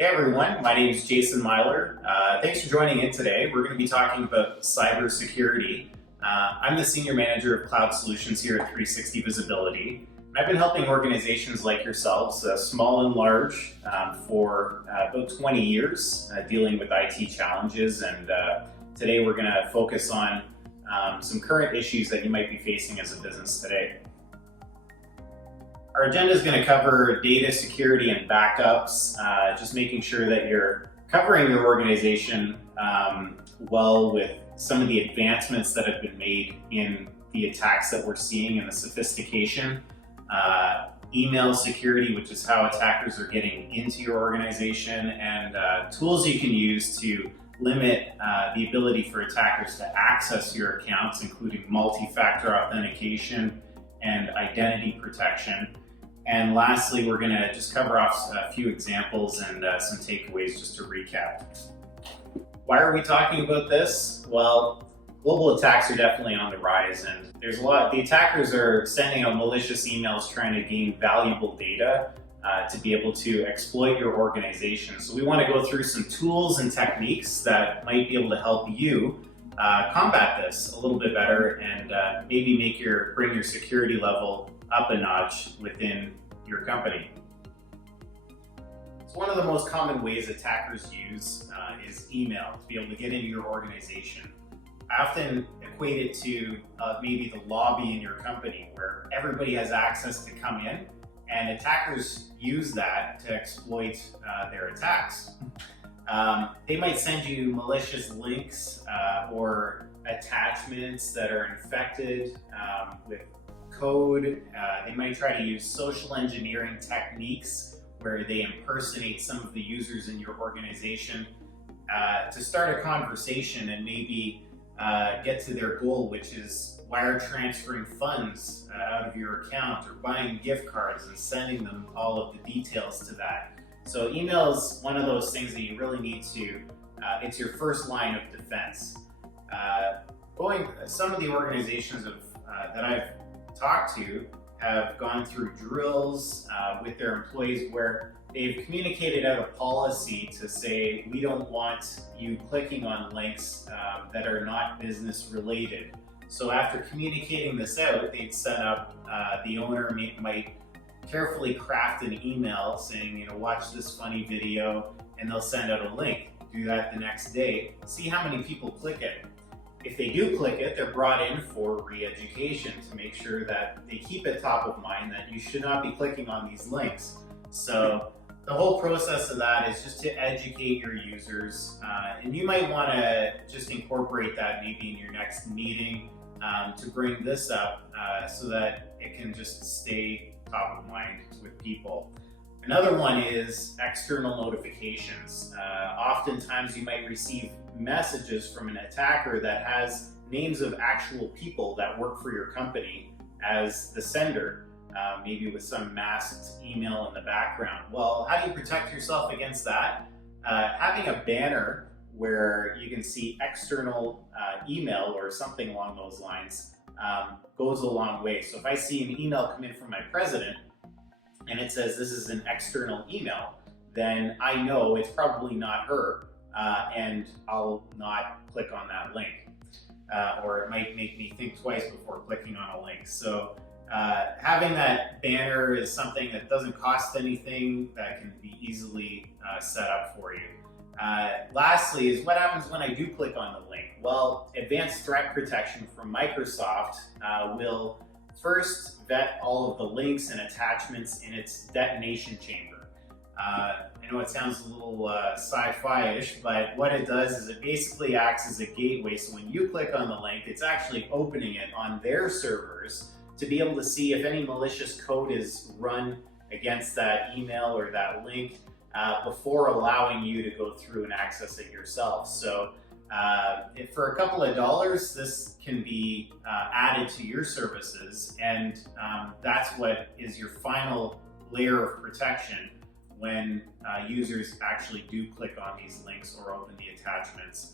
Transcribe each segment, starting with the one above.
Hey everyone, my name is Jason Myler. Thanks for joining in today. We're going to be talking about cybersecurity. I'm the Senior Manager of Cloud Solutions here at 360 Visibility. I've been helping organizations like yourselves, small and large, for about 20 years, dealing with IT challenges. And today we're going to focus on some current issues that you might be facing as a business today. Our agenda is going to cover data security and backups, just making sure that you're covering your organization well with some of the advancements that have been made in the attacks that we're seeing and the sophistication. Email security, which is how attackers are getting into your organization, and tools you can use to limit the ability for attackers to access your accounts, including multi-factor authentication and identity protection. And lastly, we're going to just cover off a few examples and some takeaways just to recap. Why are we talking about this? Well, global attacks are definitely on the rise, and there's a lot. The attackers are sending out malicious emails trying to gain valuable data to be able to exploit your organization. So we want to go through some tools and techniques that might be able to help you combat this a little bit better and maybe bring your security level up a notch within your company. So one of the most common ways attackers use is email to be able to get into your organization. I often equate it to maybe the lobby in your company where everybody has access to come in, and attackers use that to exploit their attacks. They might send you malicious links or attachments that are infected with code. They might try to use social engineering techniques where they impersonate some of the users in your organization to start a conversation and maybe get to their goal, which is wire transferring funds out of your account or buying gift cards and sending them all of the details to that. So email is one of those things that you really need to, it's your first line of defense. Some of the organizations that I've talked to have gone through drills with their employees where they've communicated out a policy to say, we don't want you clicking on links that are not business related. So after communicating this out, they'd set up, the owner might carefully craft an email saying, watch this funny video, and they'll send out a link. Do that the next day, see how many people click it. If they do click it, they're brought in for re-education to make sure that they keep it top of mind that you should not be clicking on these links. So the whole process of that is just to educate your users, and you might want to just incorporate that maybe in your next meeting to bring this up so that it can just stay top of mind with people. Another one is external notifications. Oftentimes you might receive messages from an attacker that has names of actual people that work for your company as the sender, maybe with some masked email in the background. Well, how do you protect yourself against that? Having a banner where you can see external email or something along those lines goes a long way. So if I see an email come in from my president and it says this is an external email, then I know it's probably not her, and I'll not click on that link. Or it might make me think twice before clicking on a link. So having that banner is something that doesn't cost anything, that can be easily set up for you. Lastly is what happens when I do click on the link? Well, Advanced Threat Protection from Microsoft will first vet all of the links and attachments in its detonation chamber. I know it sounds a little sci-fi-ish, but what it does is it basically acts as a gateway. So when you click on the link, it's actually opening it on their servers to be able to see if any malicious code is run against that email or that link before allowing you to go through and access it yourself. So for a couple of dollars, this can be added to your services, and that's what is your final layer of protection when users actually do click on these links or open the attachments.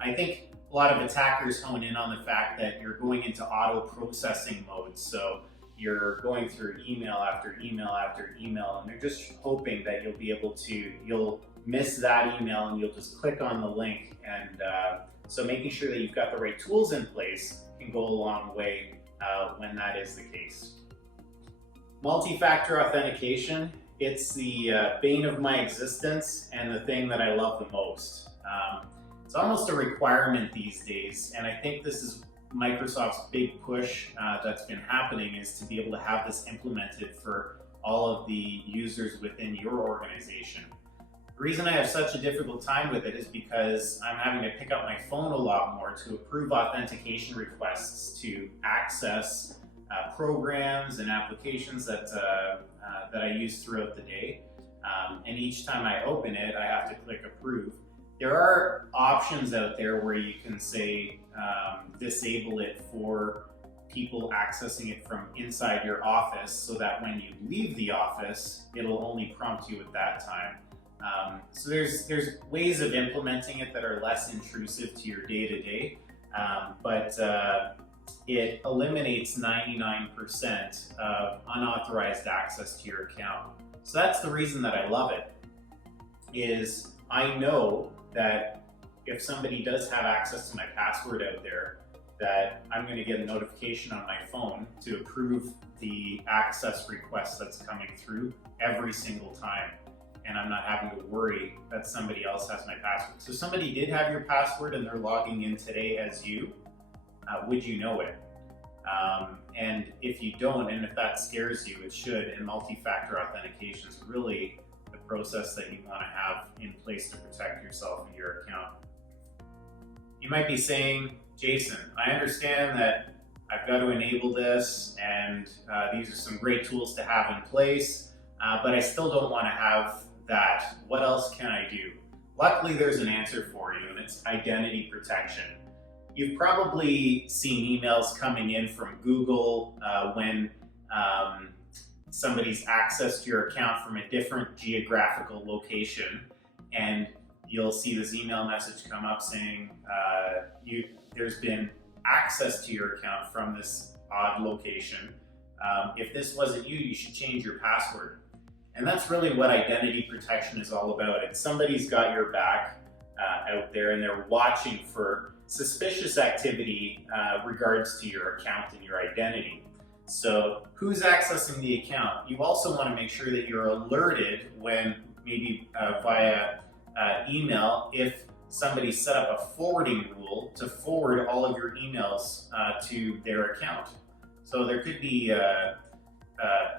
I think a lot of attackers hone in on the fact that you're going into auto processing mode. So you're going through email after email after email, and they're just hoping that you'll miss that email and you'll just click on the link. And so making sure that you've got the right tools in place can go a long way when that is the case. Multi-factor authentication, it's the bane of my existence and the thing that I love the most. It's almost a requirement these days, and I think this is Microsoft's big push that's been happening, is to be able to have this implemented for all of the users within your organization. The reason I have such a difficult time with it is because I'm having to pick up my phone a lot more to approve authentication requests to access programs and applications that I use throughout the day. And each time I open it, I have to click approve. There are options out there where you can say disable it for people accessing it from inside your office, so that when you leave the office, it'll only prompt you at that time. So there's ways of implementing it that are less intrusive to your day-to-day, but it eliminates 99% of unauthorized access to your account. So that's the reason that I love it, is I know that if somebody does have access to my password out there, that I'm going to get a notification on my phone to approve the access request that's coming through every single time. And I'm not having to worry that somebody else has my password. So if somebody did have your password and they're logging in today as you, would you know it? And if you don't, and if that scares you, it should. And multi-factor authentication is really the process that you want to have in place to protect yourself and your account. You might be saying, Jason, I understand that I've got to enable this, and these are some great tools to have in place, but I still don't want to have that. What else can I do? Luckily, there's an answer for you, and it's identity protection. You've probably seen emails coming in from Google when somebody's accessed your account from a different geographical location, and you'll see this email message come up saying there's been access to your account from this odd location. If this wasn't you, you should change your password. And that's really what identity protection is all about. It's somebody's got your back out there, and they're watching for suspicious activity regards to your account and your identity. So who's accessing the account? You also want to make sure that you're alerted when maybe via email, if somebody set up a forwarding rule to forward all of your emails to their account. So there could be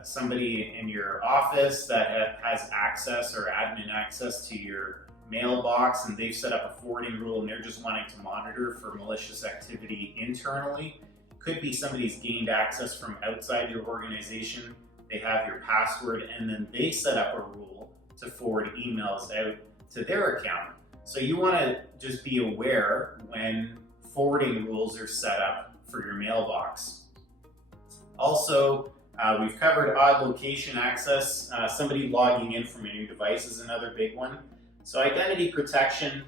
somebody in your office that has access or admin access to your mailbox, and they've set up a forwarding rule and they're just wanting to monitor for malicious activity internally. Could be somebody's gained access from outside your organization. They have your password, and then they set up a rule to forward emails out to their account. So you want to just be aware when forwarding rules are set up for your mailbox. Also, we've covered odd location access. Somebody logging in from a new device is another big one. So identity protection,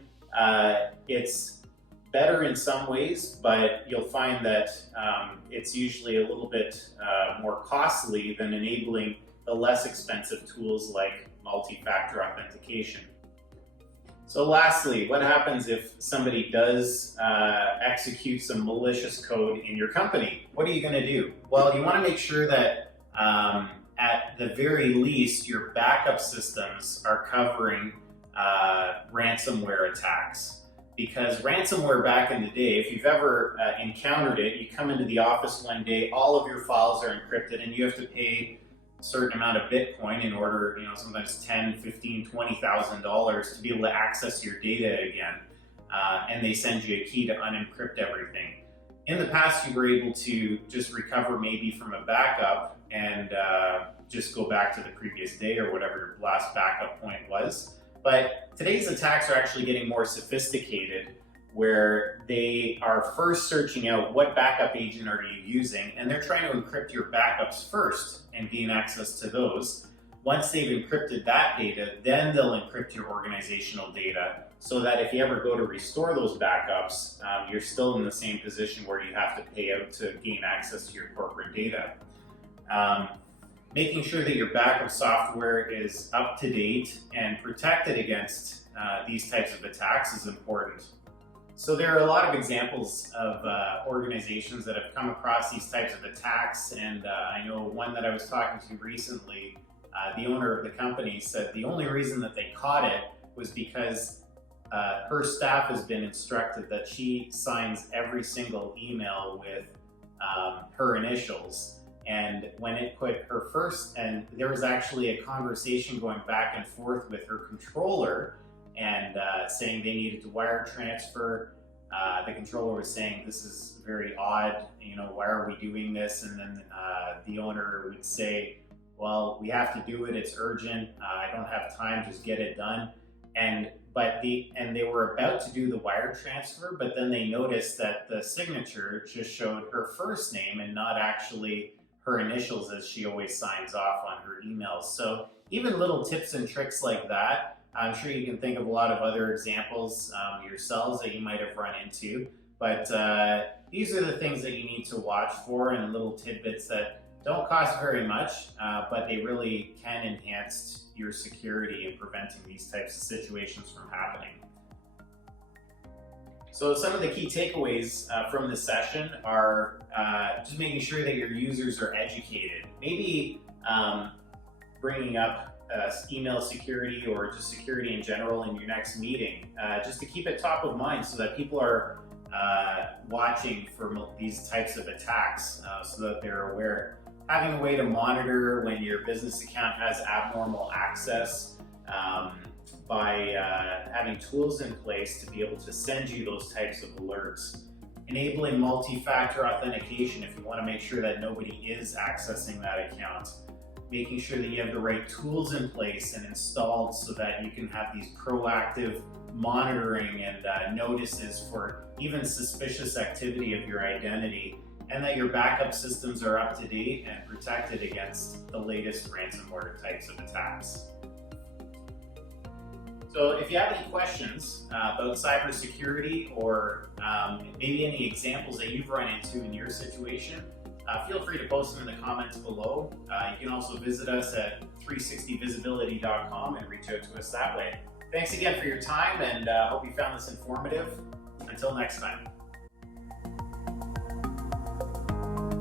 it's better in some ways, but you'll find that it's usually a little bit more costly than enabling the less expensive tools like multi-factor authentication. So lastly, what happens if somebody does execute some malicious code in your company? What are you going to do? Well, you want to make sure that at the very least, your backup systems are covering ransomware attacks. Because ransomware back in the day, if you've ever encountered it, you come into the office one day, all of your files are encrypted, and you have to pay a certain amount of Bitcoin in order, sometimes $10,000, $15,000, $20,000 to be able to access your data again. And they send you a key to unencrypt everything. In the past, you were able to just recover maybe from a backup and just go back to the previous day or whatever your last backup point was. But today's attacks are actually getting more sophisticated, where they are first searching out what backup agent are you using, and they're trying to encrypt your backups first and gain access to those. Once they've encrypted that data, then they'll encrypt your organizational data, so that if you ever go to restore those backups, you're still in the same position where you have to pay out to gain access to your corporate data. Making sure that your backup software is up to date and protected against these types of attacks is important. So there are a lot of examples of organizations that have come across these types of attacks, and I know one that I was talking to recently, the owner of the company said the only reason that they caught it was because her staff has been instructed that she signs every single email with her initials. And when it put her first, and there was actually a conversation going back and forth with her controller and saying they needed to wire transfer. The controller was saying, this is very odd, why are we doing this? And then the owner would say, well, we have to do it, it's urgent, I don't have time, just get it done. And they were about to do the wire transfer, but then they noticed that the signature just showed her first name and not actually her initials, as she always signs off on her emails. So even little tips and tricks like that, I'm sure you can think of a lot of other examples yourselves that you might have run into, but these are the things that you need to watch for, and little tidbits that don't cost very much, but they really can enhance your security in preventing these types of situations from happening. So some of the key takeaways from this session are just making sure that your users are educated. Maybe bringing up email security or just security in general in your next meeting, just to keep it top of mind so that people are watching for these types of attacks so that they're aware. Having a way to monitor when your business account has abnormal access by having tools in place to be able to send you those types of alerts. Enabling multi-factor authentication if you want to make sure that nobody is accessing that account. Making sure that you have the right tools in place and installed so that you can have these proactive monitoring and notices for even suspicious activity of your identity, and that your backup systems are up to date and protected against the latest ransomware types of attacks. So if you have any questions about cybersecurity or maybe any examples that you've run into in your situation, feel free to post them in the comments below. You can also visit us at 360visibility.com and reach out to us that way. Thanks again for your time, and hope you found this informative. Until next time.